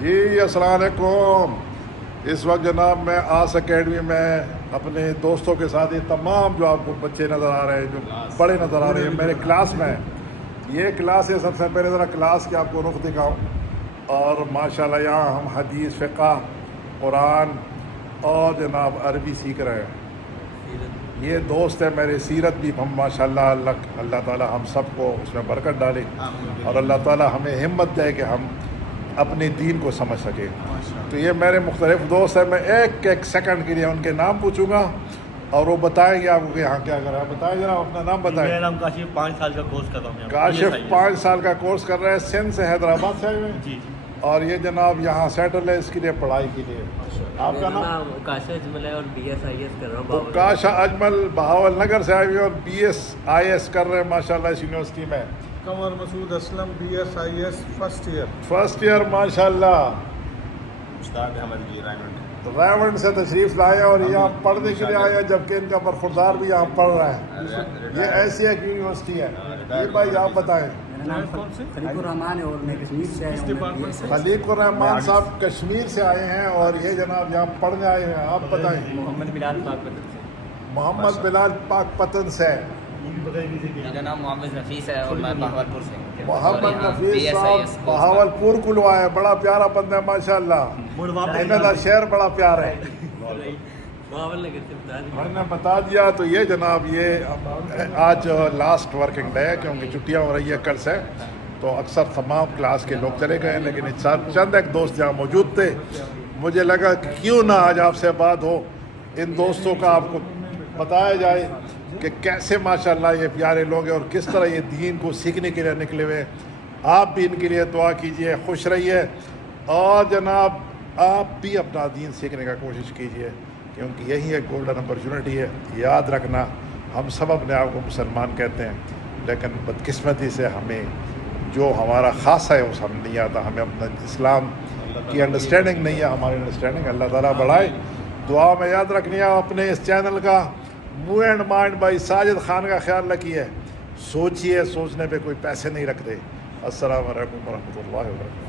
جی السلام علیکم۔ اس وقت جناب میں آس اکیڈمی میں اپنے دوستوں کے ساتھ یہ تمام جو آپ کو بچے نظر آ رہے ہیں، جو بڑے نظر آ رہے ہیں، میرے کلاس میں یہ کلاس ہے۔ سب سے پہلے ذرا کلاس کے آپ کو رخ دکھاؤں، اور ماشاءاللہ یہاں ہم حدیث، فقہ، قرآن اور جناب عربی سیکھ رہے ہیں۔ یہ دوست ہے میرے، سیرت بھی ہم ماشاءاللہ اللہ تعالیٰ ہم سب کو اس میں برکت ڈالے، اور اللہ تعالیٰ ہمیں ہمت دے کہ ہم اپنے دین کو سمجھ سکے۔ تو یہ میرے مختلف دوست ہیں، میں ایک ایک سیکنڈ کے لیے ان کے نام پوچھوں گا اور وہ بتائیں گے آپ کو کہ یہاں کیا کر رہا ہے۔ بتائیں جناب اپنا نام بتائیں۔ میرا نام کاشف، 5 سال کا کورس کر رہا ہوں۔ کاشف 5 سال کا کورس کر رہے ہیں، سندھ سے حیدرآباد سے آئے ہوئے ہیں۔ جی اور یہ جناب یہاں سیٹل ہے اس کے لیے، پڑھائی کے لیے۔ آپ کا نام؟ کاشا اجمل ہے اور BSIS کر رہا ہوں۔ کاشا اجمل بہاول نگر سے آئے ہوئے اور BSIS کر رہے ہیں ماشاءاللہ اس یونیورسٹی میں۔ قمر مسعود اسلم BSIS فرسٹ ایئر ماشاءاللہ۔ مشتاق احمد جی ریونڈ سے تشریف لائے اور یہاں پڑھنے کے لیے آئے، جبکہ ان کا برخوردار بھی یہاں پڑھ رہا ہے۔ یہ ایسی ایک یونیورسٹی ہے۔ یہ بھائی آپ بتائیں۔ خلیق الرحمان ہے اور میں کشمیر سے آیا ہوں۔ خلیق الرحمان صاحب کشمیر سے آئے ہیں اور یہ جناب یہاں پڑھنے آئے ہیں۔ آپ بتائیں۔ محمد بلال پاک پتن سے۔ محمد بلال پاک پتن سے۔ میرا نام محمد نفیس ہے اور میں بہاولپور سے ہوں۔ محمد نفیس صاحب بہاولپور کلو آئے، بڑا پیارا بندہ ہے ماشاءاللہ۔ انہوں کا شہر بڑا پیارا ہے، میں نے بتا دیا۔ تو یہ جناب یہ آج لاسٹ ورکنگ ڈے ہے کیونکہ چھٹیاں ہو رہی ہے کل سے، تو اکثر تمام کلاس کے لوگ چلے گئے، لیکن چند ایک دوست جہاں موجود تھے، مجھے لگا کہ کیوں نہ آج آپ سے بات ہو، ان دوستوں کا آپ کو بتایا جائے کہ کیسے ماشاءاللہ یہ پیارے لوگ ہیں اور کس طرح یہ دین کو سیکھنے کے لیے نکلے ہوئے۔ آپ بھی ان کے لیے دعا کیجئے، خوش رہیے، اور جناب آپ بھی اپنا دین سیکھنے کا کوشش کیجئے، کیونکہ یہی ایک گولڈن اپرچونٹی ہے۔ یاد رکھنا، ہم سب اپنے آپ کو مسلمان کہتے ہیں، لیکن بدقسمتی سے ہمیں جو ہمارا خاصہ ہے اس ہم نہیں آتا، ہمیں اپنا اسلام کی انڈرسٹینڈنگ نہیں ہے۔ ہماری انڈرسٹینڈنگ اللہ تعالیٰ بڑھائے۔ دعا میں یاد رکھنی ہے۔ اپنے اس چینل کا move and mind by Sajid Khan کا خیال رکھیے، سوچیے، سوچنے پہ کوئی پیسے نہیں رکھتے۔ السلام علیکم ورحمۃ اللہ وبرکاتہ۔